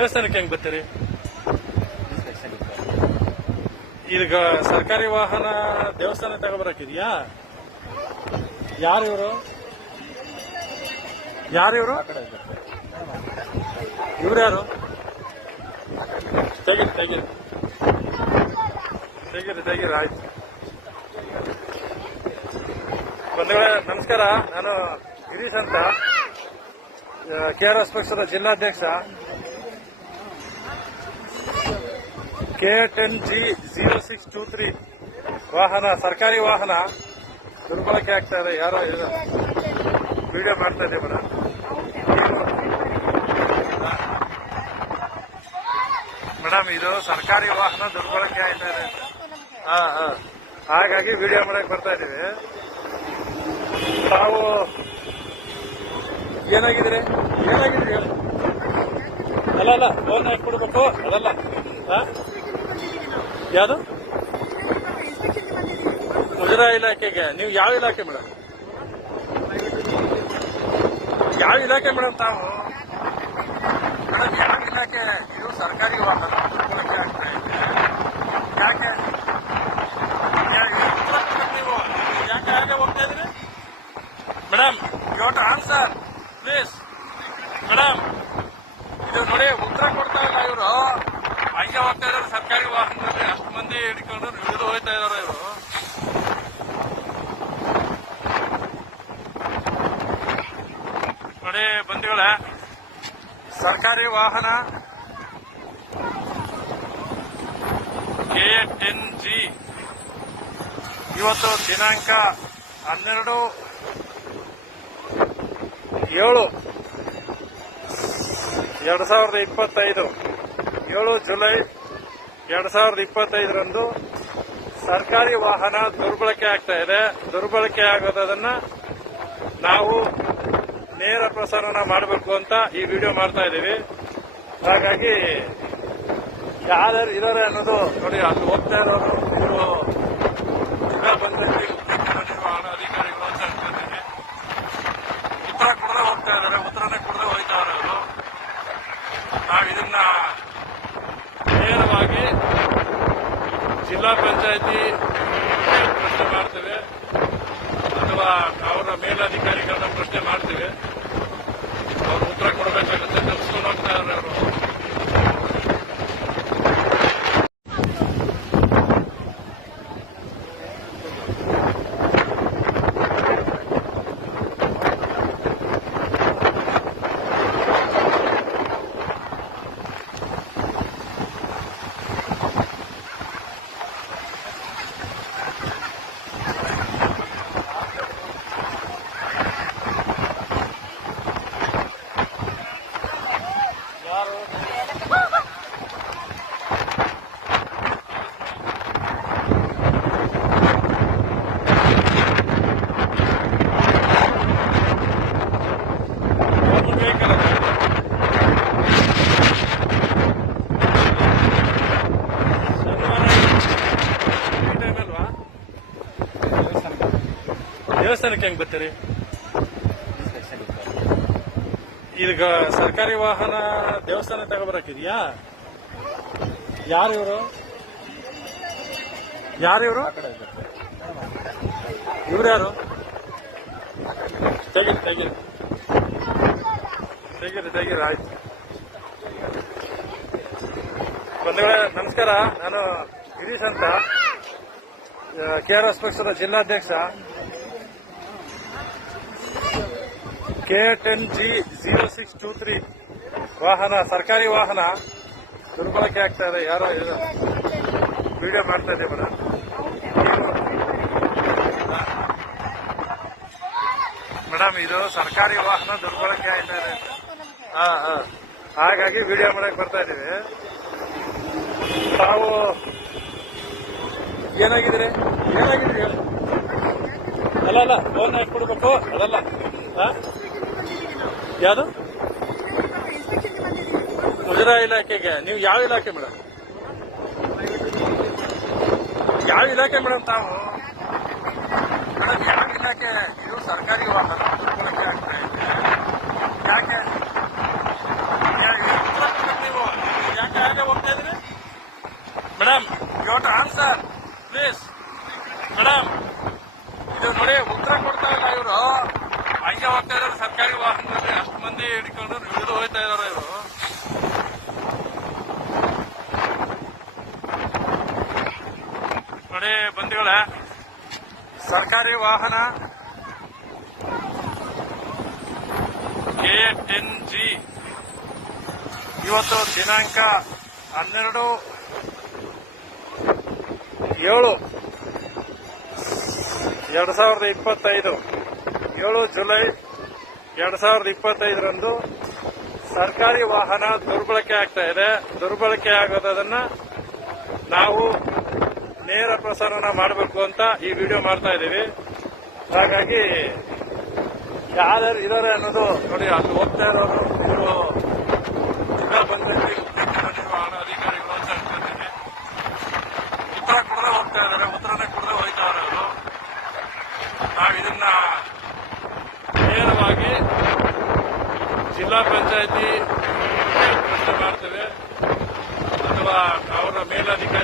ದೇವಸ್ಥಾನಕ್ಕೆ ಹೆಂಗ್ ಬರ್ತೀರಿ? ಈಗ ಸರ್ಕಾರಿ ವಾಹನ ದೇವಸ್ಥಾನ ತಗೊಬರಕಿದ್ಯಾ ಯಾರು ಇವರು ಯಾರು ಇವರು ಇವ್ರು ಯಾರು ತೆಗೀರಿ ತೆಗೀರಿ. ತೆಗೀರಿ ತೆಗೀರಿ, ಆಯ್ತು. ಬಂಧುಗಳೇ, ನಮಸ್ಕಾರ. ನಾನು ಗಿರೀಶ್ ಅಂತ. ಕೆ ಆರ್ ಎಸ್ ಪಕ್ಷದ ಜಿಲ್ಲಾಧ್ಯಕ್ಷ. K ten G zero six two three ವಾಹನ, ಸರ್ಕಾರಿ ವಾಹನ. ದುರ್ಬಳಕೆ ಆಗ್ತಾ ಇದೆ, ಯಾರೋ ವಿಡಿಯೋ ಮಾಡ್ತಾ ಇದೆ ಮೇಡಮ್. ಮೇಡಮ್, ಇದು ಸರ್ಕಾರಿ ವಾಹನ, ದುರ್ಬಳಕೆ ಆಗ್ತಾ ಇದೆ ಹಾ ಹಾ. ಹಾಗಾಗಿ ವಿಡಿಯೋ ಮಾಡಕ್ ಬರ್ತಾ ಇದೀವಿ. ತಾವು ಏನಾಗಿದ್ರೆ ಏನಾಗಿದ್ರಿ ಅಲ್ಲ ಅಲ್ಲ ಫೋನ್ ಹಾಕ್ಬಿಡ್ಬೇಕು. ಅದಲ್ಲ ಹಾ? ಯಾವುದು? ಮುಜರಾಯಿ ಇಲಾಖೆಗೆ. ನೀವು ಯಾವ ಇಲಾಖೆ ಮೇಡಮ್? ಯಾವ ಇಲಾಖೆ ಮೇಡಮ್ ತಾವು? ಮೇಡಮ್, ಯಾವ ಇಲಾಖೆ? ಇದು ಸರ್ಕಾರಿ ವಾಹನ. ಯಾಕೆ ನೀವು ಯಾಕೆ? ಯಾಕೆ ಹಾಗೆ ಹೋಗ್ತಾ ಇದ್ರಿ ಮೇಡಮ್ ಯೋಟ್ ಆನ್ಸರ್ ಪ್ಲೀಸ್ ಮೇಡಮ್, ಇದು ನೋಡಿ ಉತ್ತರ ಕೊಡ್ತಾ ಇಲ್ಲ ಇವರು. ಹಂಗೆ ಹೋಗ್ತಾ ಇದಾರೆ ಸರ್ಕಾರಿ ಮಂದಿ ಹಿಡ್ಕೊಂಡು ಹಿಡಿದು ಹೋಯ್ತಾ ಇದಾರೆ ಇವರು. ನೋಡಿ ಬಂಧುಗಳೇ, ಸರ್ಕಾರಿ ವಾಹನ ಕೆ ಟೆನ್ ಜಿ. ಇವತ್ತು ದಿನಾಂಕ ಹನ್ನೆರಡು ಏಳು ಎರಡು ಸಾವಿರದ ಇಪ್ಪತ್ತೈದು, ಏಳು ಜುಲೈ ಎರಡು ಸಾವಿರದ ಇಪ್ಪತ್ತೈದರಂದು ಸರ್ಕಾರಿ ವಾಹನ ದುರ್ಬಳಕೆ ಆಗ್ತಾ ಇದೆ. ದುರ್ಬಳಕೆ ಆಗೋದನ್ನ ನಾವು ನೇರ ಪ್ರಸಾರಣ ಮಾಡಬೇಕು ಅಂತ ಈ ವಿಡಿಯೋ ಮಾಡ್ತಾ ಇದ್ದೀವಿ. ಹಾಗಾಗಿ ಯಾರ್ಯಾರು ಇದಾರೆ ಅನ್ನೋದು ನೋಡಿ, ಅದು ಹೋಗ್ತಾ ಇರೋದು ಇದು ಜಿಲ್ಲಾ ದೇವಸ್ಥಾನಕ್ಕೆ ಹೆಂಗ್ ಬರ್ತೀರಿ ಈಗ ಸರ್ಕಾರಿ ವಾಹನ ದೇವಸ್ಥಾನ ತಗೊಬರಕಿದ್ಯಾ? ಯಾರು ಇವರು ಯಾರು ಇವರು ಇವ್ರು ಯಾರು ತೆಗೀರಿ ತೆಗೀರಿ. ತೆಗೀರಿ ತೆಗೀರಿ, ಆಯ್ತು. ಬಂಧುಗಳೇ, ನಮಸ್ಕಾರ. ನಾನು ಗಿರೀಶ್ ಅಂತ. ಕೆ ಆರ್ ಎಸ್ ಪಕ್ಷದ ಜಿಲ್ಲಾಧ್ಯಕ್ಷ. K ten G zero six two three ವಾಹನ, ಸರ್ಕಾರಿ ವಾಹನ. ದುರ್ಬಳಕೆ ಆಗ್ತಾ ಇದೆ, ಯಾರೋ ವಿಡಿಯೋ ಮಾಡ್ತಾ ಇದೆ ಮೇಡಮ್. ಮೇಡಮ್, ಇದು ಸರ್ಕಾರಿ ವಾಹನ ದುರ್ಬಳಕೆ ಆಗ್ತಾ ಇದೆ ಹಾ ಹಾಗಾಗಿ ವಿಡಿಯೋ ಮಾಡಕ್ ಬರ್ತಾ ಇದೀವಿ. ತಾವು ಏನಾಗಿದ್ರೆ ಏನಾಗಿದ್ರಿ. ಅಲ್ಲ ಅಲ್ಲ ಫೋನ್ ಹಾಕ್ಬಿಡ್ಬೇಕು. ಅದಲ್ಲ. ಹಾ? ಯಾವುದು? ಮುಜರಾ ಇಲಾಖೆಗೆ. ನೀವು ಯಾವ ಇಲಾಖೆ ಮೇಡಮ್? ಯಾವ ಇಲಾಖೆ ಮೇಡಮ್ ತಾವು? ಮೇಡಮ್, ಯಾವ ಇಲಾಖೆ? ಇದು ಸರ್ಕಾರಿ ವಾಹನ ಬಳಕೆ ಆಗ್ತಾ ನೀವು ಯಾಕೆ ಮೇಡಮ್, ಯೋಟ್ ಆನ್ಸರ್, ಪ್ಲೀಸ್. ಮೇಡಮ್, ಇದು ನೋಡಿ ಉತ್ತರ ಕೊಡ್ತಾ ಇಲ್ಲ ಇವರು. ಹಂಗೆ ಹೋಗ್ತಾ ಇದ್ದಾರೆ ಸರ್ಕಾರಿ ವಾಹನ. ಮಂದಿ ಹಿಡಿದು ಹೋಯ್ತಾ ಇವರು. ನೋಡಿ ಸರ್ಕಾರಿ ವಾಹನ ಕೆ ಟೆನ್ ಜಿ ಇವತ್ತು ದಿನಾಂಕ ಹನ್ನೆರಡು ಏಳು ಎರಡ್ ಸಾವಿರದ ಇಪ್ಪತ್ತೈದು, ಏಳು ಜುಲೈ ಎರಡ್ ಸಾವಿರದ ಇಪ್ಪತ್ತೈದರಂದು ಸರ್ಕಾರಿ ವಾಹನ ದುರ್ಬಳಕೆ ಆಗ್ತಾ ಇದೆ. ದುರ್ಬಳಕೆ ಆಗೋದನ್ನ ನಾವು ನೇರ ಪ್ರಸಾರಣ ಮಾಡಬೇಕು ಅಂತ ಈ ವಿಡಿಯೋ ಮಾಡ್ತಾ ಇದ್ದೀವಿ. ಹಾಗಾಗಿ ಯಾರು ಇದಾರೆ ಅನ್ನೋದು ನೋಡಿ, ಅಲ್ಲಿ ಹೋಗ್ತಾ ಇರೋರು democrática